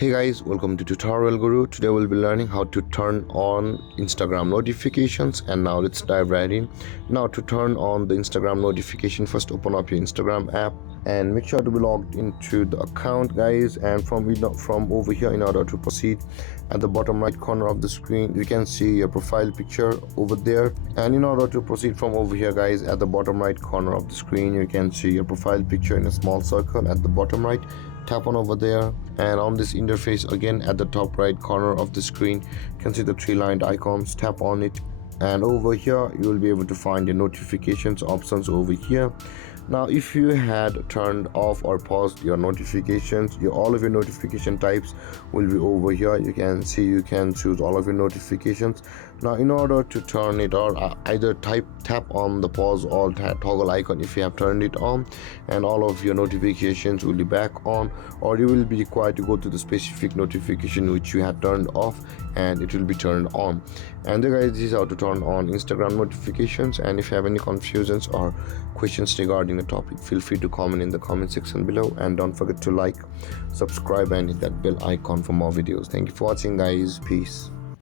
Hey guys, welcome to Tutorial Guru. Today we'll be learning how to turn on Instagram notifications, and now let's dive right in. Now to turn on the Instagram notification, first open up your Instagram app and make sure to be logged into the account, guys. And from over here, in order to proceed, at the bottom right corner of the screen you can see your profile picture over there. And in order to proceed from over here, guys, at the bottom right corner of the screen you can see your profile picture in a small circle at the bottom right. Tap on over there, and on this interface again at the top right corner of the screen you can see the three lined icons. Tap on it, and over here you will be able to find the notifications options over here. Now if you had turned off or paused your notifications, all of your notification types will be over here. You can see you can choose all of your notifications. Now in order to turn it on, either tap on the pause or toggle icon if you have turned it on, and all of your notifications will be back on, or you will be required to go to the specific notification which you had turned off and it will be turned on. And there, guys, this is how to turn on Instagram notifications. And if you have any confusions or questions regarding the topic, feel free to comment in the comment section below, and don't forget to like, subscribe and hit that bell icon for more videos. Thank you for watching, guys. Peace.